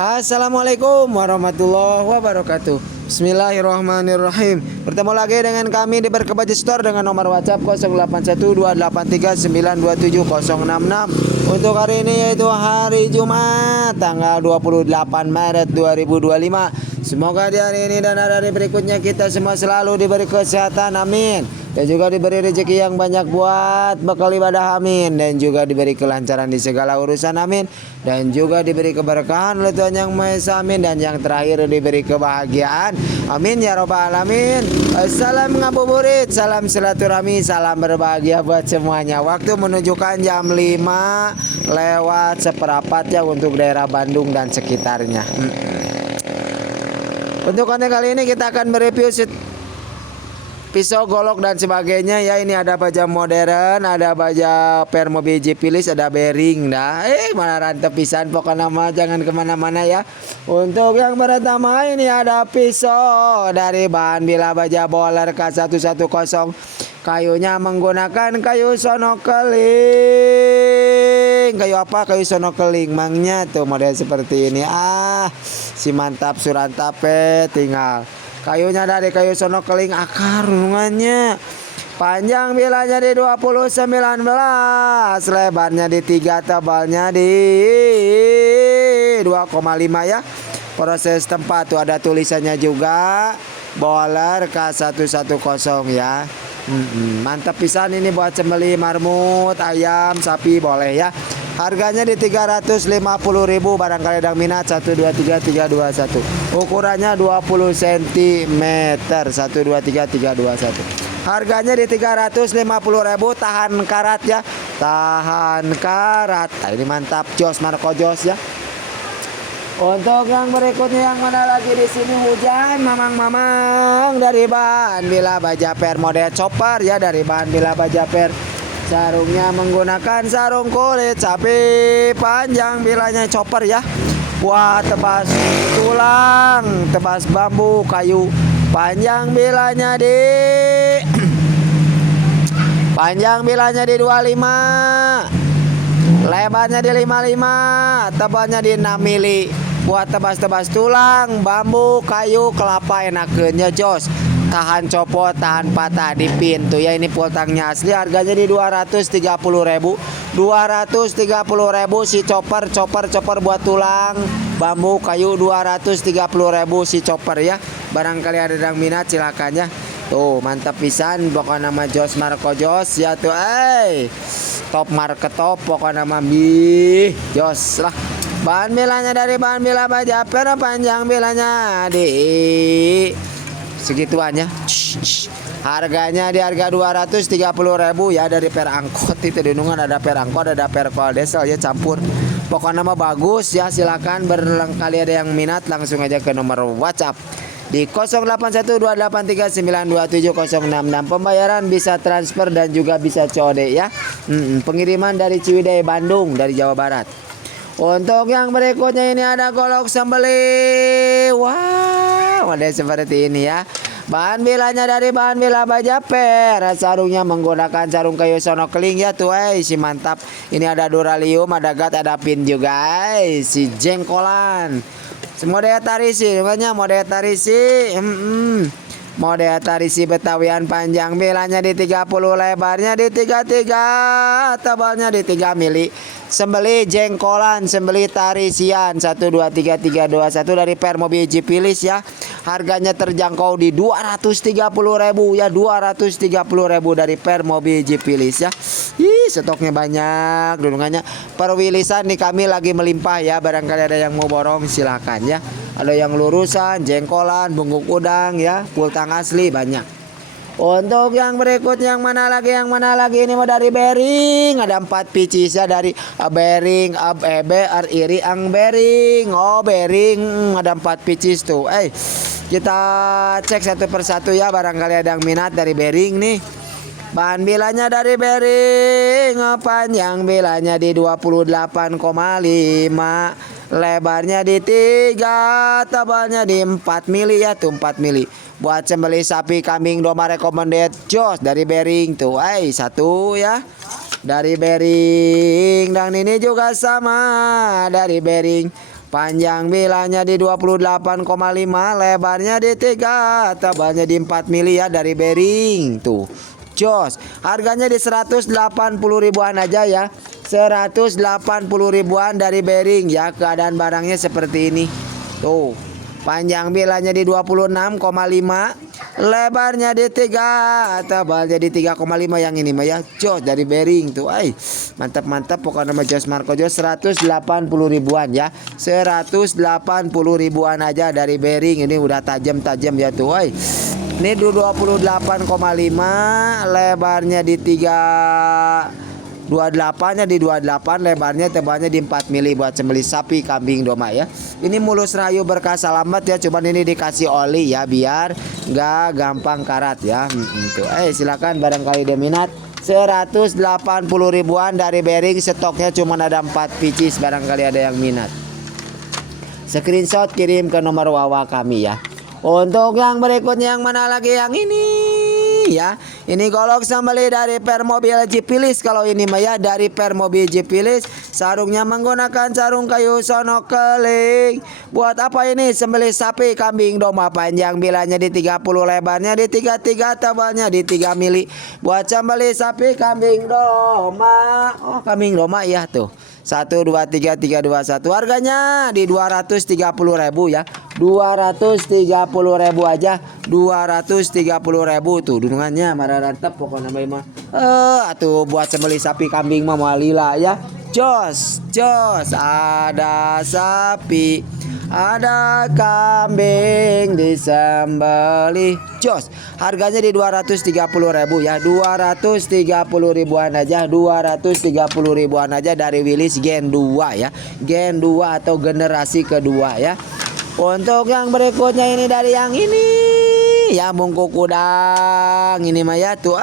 Assalamualaikum warahmatullahi wabarakatuh. Bismillahirrahmanirrahim. Bertemu lagi dengan kami di Berkebaja Store dengan nomor WhatsApp 081283927066. Untuk hari ini yaitu hari Jumat tanggal 28 Maret 2025. Semoga di hari ini dan hari berikutnya kita semua selalu diberi kesehatan, amin. Dan juga diberi rezeki yang banyak buat bekal ibadah, amin. Dan juga diberi kelancaran di segala urusan, amin. Dan juga diberi keberkahan oleh Tuhan Yang Maha Esa, amin. Dan yang terakhir diberi kebahagiaan, amin ya robbal alamin. Salam ngabuburit, salam silaturahmi, salam berbahagia buat semuanya. Waktu menunjukkan jam 5 lewat seperempat ya untuk daerah Bandung dan sekitarnya. Untuk konten kali ini kita akan mereview pisau, golok dan sebagainya ya. Ini ada baja modern, ada baja Permobil Jipilis, ada bearing dah. Mana rantep pisan, pokoknya mah jangan kemana-mana ya. Untuk yang pertama ini ada pisau dari bahan bila baja Boler K110. Kayunya menggunakan kayu sono keling. Kayu apa? Kayu sono keling mangnya tuh model seperti ini. Si mantap surantape tinggal. Kayunya dari kayu sono keling akar rungannya. Panjang bilanya di 20-19, lebarnya di 3, tebalnya di 2,5 ya. Proses tempat tuh ada tulisannya juga. Boler K110 ya. Mantap pisan ini buat sembelih marmut, ayam, sapi boleh ya. Harganya di 350.000, barangkali ada minat 123321. Ukurannya 20 cm 123321. Harganya di 350.000, tahan karat ya. Tahan karat. Nah, ini mantap jos Marco Jos ya. Untuk yang berikutnya yang mana lagi di sini hujan mamang-mamang dari bahan bila baja per model chopper ya, dari bahan bila baja per. Sarungnya menggunakan sarung kulit sapi, panjang bilanya chopper ya. Buat tebas tulang, tebas bambu, kayu. Panjang bilanya di panjang bilanya di 25. Lebarnya di 55, tebalnya di 6 mili. Buat tebas-tebas tulang, bambu, kayu, kelapa enakeunnya jos. Tahan copot, tahan patah di pintu ya. Ini pultangnya asli, harganya di 230.000. 230.000 si chopper buat tulang, bambu, kayu. 230.000 si chopper ya. Barangkali ada yang minat silakan ya. Tuh mantap pisan, pokoknya nama Jos Marco Jos ya tuh. Top market top, pokoknya nama Jos lah. Bahan bilanya dari bahan bila baja per, panjang bilanya di segituannya. Harganya di harga 230.000 ya, dari per angkot itu dindungan, ada per angkot, ada per kol desel ya campur. Pokoknya nama bagus ya, silakan barangkali ada yang minat langsung aja ke nomor WhatsApp di 081283927066. Pembayaran bisa transfer dan juga bisa COD ya. Pengiriman dari Ciwidey Bandung, dari Jawa Barat. Untuk yang berikutnya ini ada golok sembelih. Wow, ada seperti ini ya. Bahan bilanya dari bahan bila baja per. Sarungnya menggunakan sarung kayu sono keling ya tuh. Si mantap. Ini ada duralium, ada gat, ada pin juga. Si jengkolan. Model tarisi, namanya model tarisi. Model tarisi Betawian, panjang bilanya di 30, lebarnya di 33, tebalnya di 3 mili. Sembelih jengkolan, sembelih tarisian 123321 dari Permobil Jipilis ya. Harganya terjangkau di 230.000 ya, 230.000 dari Permobil Jipilis ya. Stoknya banyak, dulungannya. Perwilisan nih kami lagi melimpah ya, barangkali ada yang mau borong silakan ya. Ada yang lurusan, jengkolan, bungkuk udang ya, pultang asli banyak. Untuk yang berikutnya yang mana lagi ini mau dari bearing, ada 4 pieces ya, dari bearing BRI ang bearing. Bearing ada 4 pieces tuh. Kita cek satu persatu ya, barangkali ada yang minat dari bearing nih. Bahan bilanya dari bearing, panjang bilanya di 28,5, lebarnya di 3, tebalnya di 4 mili ya tuh, 4 mili. Buat sembelih sapi, kambing, domba recommended jos dari bearing tuh. Satu ya. Dari bearing, dan ini juga sama dari bearing. Panjang bilanya di 28,5, lebarnya di 3, tebalnya di 4 mili ya dari bearing tuh. Jos. Harganya di 180 ribuan aja ya. 180 ribuan dari bearing ya. Keadaan barangnya seperti ini. Tuh. Panjang bilanya di 26,5, lebarnya di 3, tebalnya di 3,5 yang ini mah ya. Jos dari bearing tuh. Mantap pokoknya nama Jos Marco Jos 180 ribuan ya. 180 ribuan aja dari bearing. Ini udah tajam-tajam ya tuh. Ini 28,5, lebarnya di 3, 28-nya di 28, lebarnya tebalnya di 4 mili buat sembelih sapi, kambing, domba ya. Ini mulus rayu berkah selamat ya, cuman ini dikasih oli ya biar nggak gampang karat ya. Tuh. Silakan barangkali ada minat. 180 ribuan dari bearing, stoknya cuma ada 4 pieces, barangkali ada yang minat. Screenshot kirim ke nomor WA kami ya. Untuk yang berikutnya yang mana lagi, yang ini ya. Ini golok sembelih dari Permobil Jipilis. Kalau ini mah ya dari Permobil Jipilis. Sarungnya menggunakan sarung kayu sono keling. Buat apa ini? Sembelih sapi, kambing, domba. Panjang bilanya di 30, lebarnya di 33, tebalnya di 3 mili. Buat sembelih sapi, kambing, domba. Oh, kambing, domba ya tuh. 1 2 3 3 2 1. Harganya di 230.000 ya. 230.000 aja. 230.000 tuh dunungannya mararantep pokoknya mah. Atuh buat sembelih sapi, kambing mah moal lila ya. Jos ada sapi, ada kambing disembelih. Jos. Harganya di 230.000 ya. 230 ribuan aja. 230 ribuan aja dari Willys Gen 2 ya. Gen 2 atau generasi kedua ya. Untuk yang berikutnya ini dari yang ini ya, bungkuk udang. Ini mah ya tuh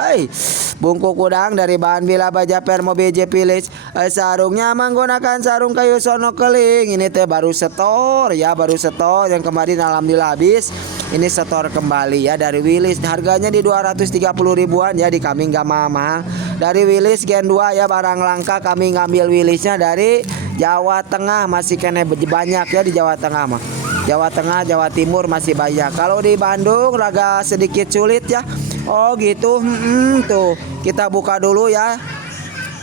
bungkuk udang dari bahan Bila Baja Permobil Jipilis. Sarungnya menggunakan sarung kayu sono keling. Ini teh baru setor ya, baru setor yang kemarin alhamdulillah habis. Ini setor kembali ya dari Willys. Harganya di 230 ribuan ya, di kami nggak mahal. Dari Willys Gen 2 ya, barang langka. Kami ngambil Willysnya dari Jawa Tengah, masih kena banyak ya di Jawa Tengah mah. Jawa Tengah, Jawa Timur masih banyak. Kalau di Bandung agak sedikit sulit ya. Oh gitu. Tuh kita buka dulu ya.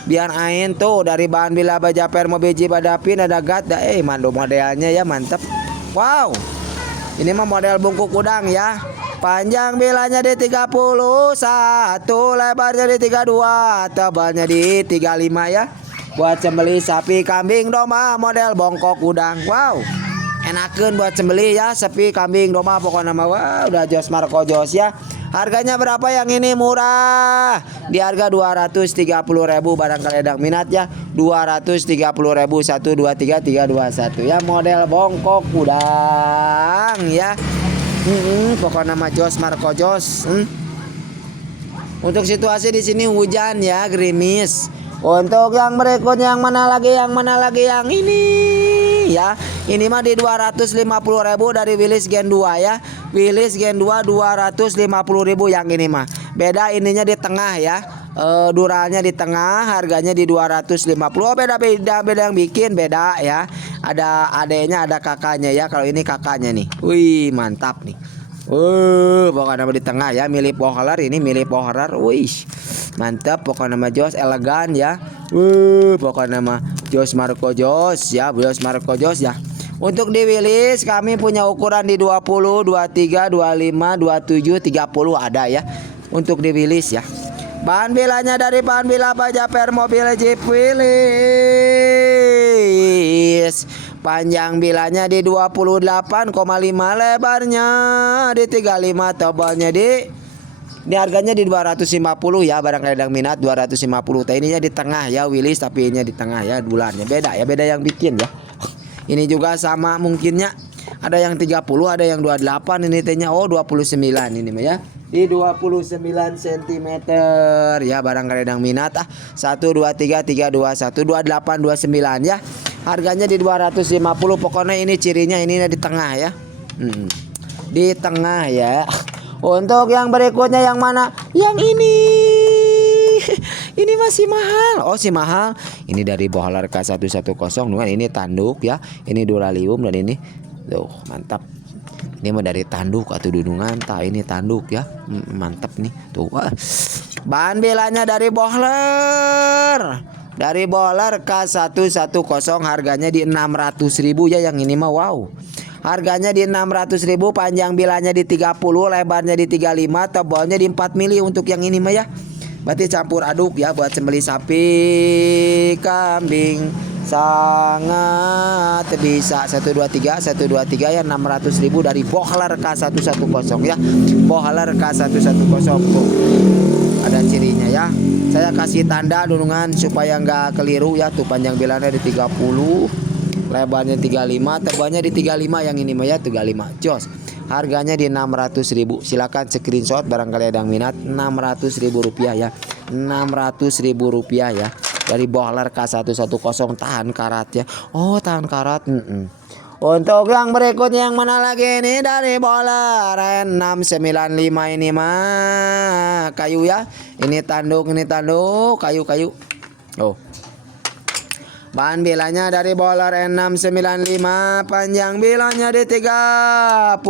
Biar ain tuh dari bahan Bila Baja Permobil Jibadapin ada gat. Modelnya ya mantep. Wow. Ini mah model bungkuk udang ya. Panjang bilanya di 31, lebarnya di 32, tebalnya di 35 ya. Buat sembelih sapi, kambing, domba model bongkok udang. Wow. Enakeun buat sembelih ya, sapi, kambing, domba pokoknya mah. Wah, udah Jos Marco Jos ya. Harganya berapa yang ini? Murah. Di harga 230.000 barangkali ada minat ya. 230.000 1 2 3 3 2 1 ya, model bongkok udang ya. Pokoknya nama Jos Marco Jos. Untuk situasi di sini hujan ya, gerimis. Untuk yang berikutnya yang mana lagi? Yang ini ya. Ini mah di 250.000 dari Willys Gen 2 ya. Willys Gen 2 250.000 yang ini mah. Beda ininya di tengah ya. Duralnya di tengah, harganya di 250. Oh, beda yang bikin beda ya. Ada adeknya, ada kakaknya ya. Kalau ini kakaknya nih. Wih, mantap nih. Pokoknya nama di tengah ya, milih pohler, ini milih pohler. Wih, mantap pokoknya nama Jos, elegan ya. Pokoknya nama Jos Marco Jos ya, Jos Marco Jos ya. Untuk di Willys kami punya ukuran di 20, 23, 25, 27, 30 ada ya. Untuk di Willys ya. Bahan bilanya dari bahan Bila Baja Permobil Jipilis. Panjang bilanya di 28,5, lebarnya di 35, tebalnya di harganya di 250 ya, barangkali ada yang minat 250. Ininya di tengah ya Willys, tapi ini di tengah ya, bulannya beda ya, beda yang bikin ya. Ini juga sama mungkinnya. Ada yang 30, ada yang 28, ini tehnya 29 ini mah ya. Di 29 cm ya, barangkali ada yang minat 1 2 3 3 2 1 28 29 ya. Harganya di 250. Pokoknya ini cirinya ini di tengah ya. Di tengah ya. Untuk yang berikutnya yang mana? Yang ini. Ini masih mahal. Oh, si mahal. Ini dari bohler K110 dengan ini tanduk ya. Ini duralium dan ini tuh mantap. Ini mah dari tanduk atau dudungan, ini tanduk ya. Mantap nih. Tuh. Wah. Bahan belanya dari bohler. Dari bohler K110 harganya di 600.000 ya, yang ini mah wow. Harganya di 600.000, panjang bilanya di 30, lebarnya di 35, tebalnya di 4 mili untuk yang ini mah ya. Berarti campur aduk ya buat sembelih sapi, kambing, sangat bisa. 123 ya, 600.000 dari bohler K110 ya. Bohler K110 tuh. Ada cirinya ya. Saya kasih tanda dulungan supaya nggak keliru ya. Tuh panjang bilanya di 30, lebarnya 35, tebalnya di 35 yang ini mah ya, 35. Jos. Harganya di 600.000. Silakan screenshot barangkali ada yang minat. 600.000 rupiah ya. 600.000 rupiah ya. Dari bohler K110 tahan karat ya. Oh, tahan karat. Untuk yang berikutnya yang mana lagi ini dari bohler N695 ini mah kayu ya. Ini tanduk, kayu. Oh. Bahan bilanya dari bohler N695, panjang bilanya di 38,5,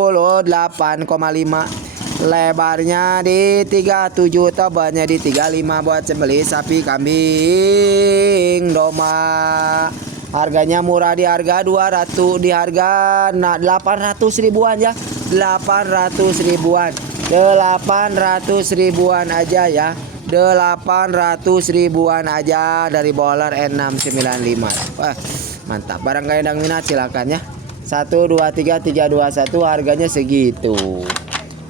lebarnya di 37, tebalnya di 35 buat sembelih sapi, kambing, domba. Harganya murah di harga 200, di harga 800 ribuan ya. 800 ribuan. 800 ribuan aja ya. 800 ribuan aja dari bohler N695. Wah, mantap. Barangkali yang minat silakan ya. 123 321 harganya segitu.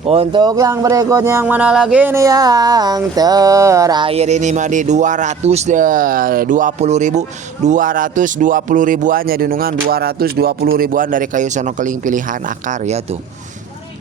Untuk yang berikutnya yang mana lagi nih, yang terakhir ini mah di 220.000. 220 ribuan ya dunungan, 220 ribuan dari kayu sono keling pilihan akar ya tuh.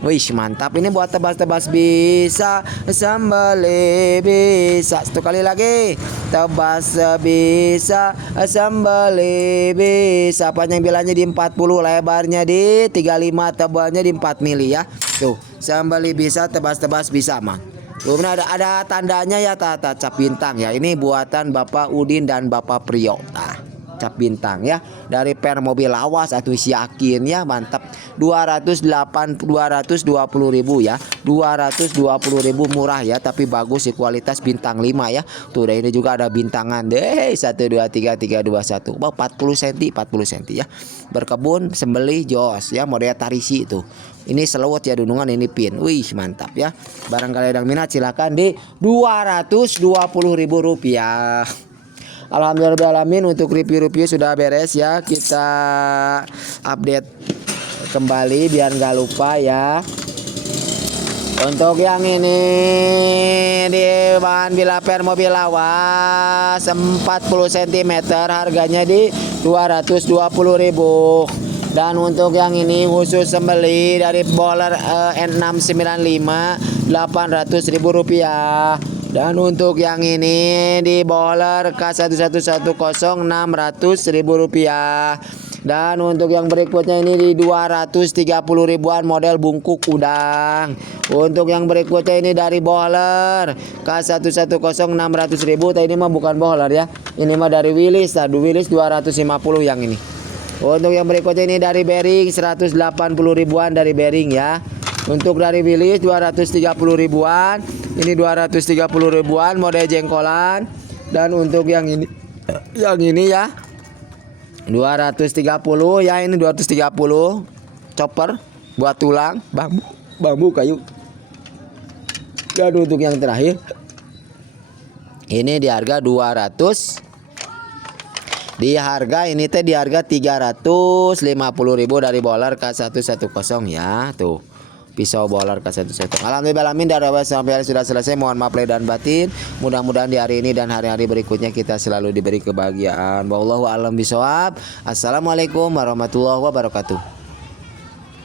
Wih, mantap. Ini buat tebas-tebas bisa, sembelih bisa. Satu kali lagi. Tebas bisa, sembelih bisa. Panjang bilanya di 40, lebarnya di 35, tebalnya di 4 mili ya. Tuh, sembelih bisa, tebas-tebas bisa, Mang. Tuh, ada tandanya ya, cap bintang ya. Ini buatan Bapak Udin dan Bapak Priyo. Cap bintang ya, dari per mobil lawas atau yakin ya, mantap. 220.000 ya, 220.000 murah ya, tapi bagus sih, kualitas bintang 5 ya. Tuh, dan ini juga ada bintangan deh, 1 2 3 3 2 1, 40 cm ya. Berkebun sembelih jos ya, model tarisi itu. Ini selewat ya dunungan, ini pin. Wih, mantap ya. Barangkali ada yang minat silakan di 220.000 rupiah. Alhamdulillahirrahmanirrahim, untuk review-review sudah beres ya. Kita update kembali biar nggak lupa ya. Untuk yang ini di bahan bilaper mobil lawas 40 cm, harganya di 220.000. Dan untuk yang ini khusus sembeli dari bohler N695 800.000 rupiah. Dan untuk yang ini di bohler K110 600.000 rupiah. Dan untuk yang berikutnya ini di 230 ribuan model bungkuk udang. Untuk yang berikutnya ini dari bohler K110 600.000. Ini mah bukan bohler ya. Ini mah dari Willis. Aduh, Willis 250 yang ini. Untuk yang berikutnya ini dari bearing 180 ribuan dari bearing ya. Untuk dari Willis 230 ribuan. Ini 230 ribuan model jengkolan. Dan untuk yang ini ya 230 ya, ini 230 chopper buat tulang bambu kayu. Dan untuk yang terakhir ini di harga 200, di harga ini teh di harga 350.000 dari bohler K110 ya. Tuh, pisau bohler K110. Alhamdulillahirrahmanirrahim, dari awal sampai akhir sudah selesai. Mohon maaf lahir dan batin. Mudah-mudahan di hari ini dan hari-hari berikutnya kita selalu diberi kebahagiaan. Wallahu a'lam bishawab. Assalamualaikum warahmatullahi wabarakatuh.